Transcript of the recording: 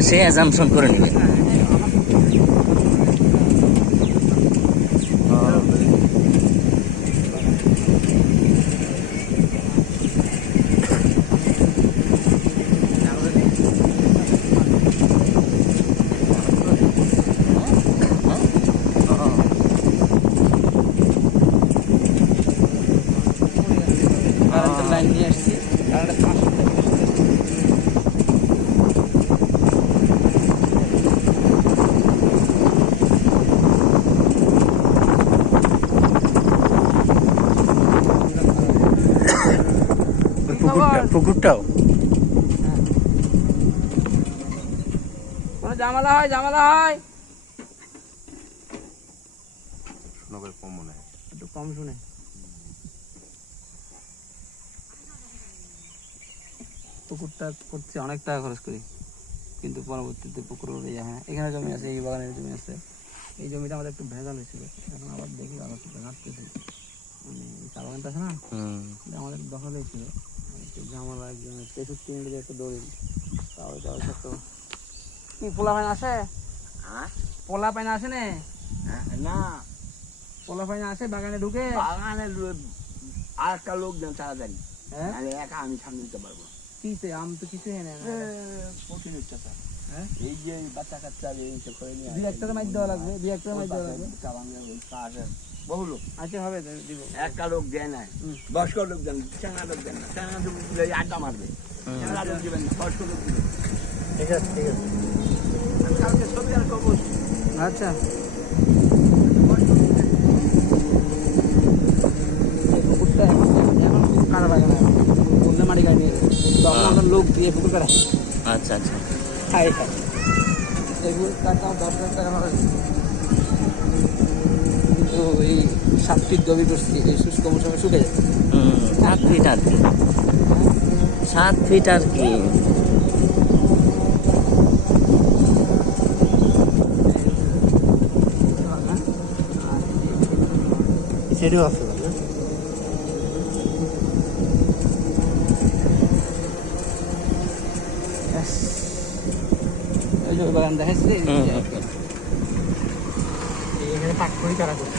এটা সে অ্যাজাম্পশন করে নেবে। লাইন নিয়ে আসছি পুকুরটাও কোনো ঝামেলা হয় কম মনে হয়, একটু কম শুনে। পুকুরটা করতে অনেক টাকা খরচ করি, কিন্তু পরবর্তীতে পুকুর এখানে জমি আছে, এই বাগানের জমি আছে। এই জমিটা আমাদের একটু ভেজাল হয়েছিল, এখন আবার দেখি আবার ভেজাতেছি। মানে চা বাগানটা আছে না, আমাদের দখল হয়েছিল। ঝামেলা একজন 63 মিনিটে একটা দৌড়ি তাও তো কি পোলা পাইন আসে, পোলা পাইন আসে না পোলা পাইন আসে বাগানে ঢুকে। বাগানে আর একটা লোক দেন তারা জানি, একা আমি সামনে দিতে পারবো। কিসে আম তো কিছু এনে না, কঠিন হচ্ছে স্যার। এই যে বাচ্চা কাচ্চা করে নিয়ে দুই একটা মাইর দেওয়া লাগবে, বহু লোক আচ্ছা হবে দিব। একটা লোক দেয় না, 10 লোক দেন, চাঙা লোক দেন না, চাঙা লোক দিলে আড্ডা মারবে, চাঙা লোক দিবেন 10 লোক দিবেন। ঠিক আছে ঠিক আছে, কালকে ছবি আর কবর। আচ্ছা পুকুরটা এখন কাটা লাগে না, বললে মাটি কাটি নিয়ে তখন আমরা লোক দিয়ে পুকুর কাটা। আচ্ছা আচ্ছা, খাই এগুলো কাটতাম 10,000 টাকা খরচ, কিন্তু এই 7 ফিট জমি করছি, এই শুষ্ক মৌসুমে শুকে যায়। 7 ফিট আর কি, 7 ফিট আর কি। সেটাও আছে না, ওই যে বাগান দেখাচ্ছি এখানে পাক করে কারা করছে।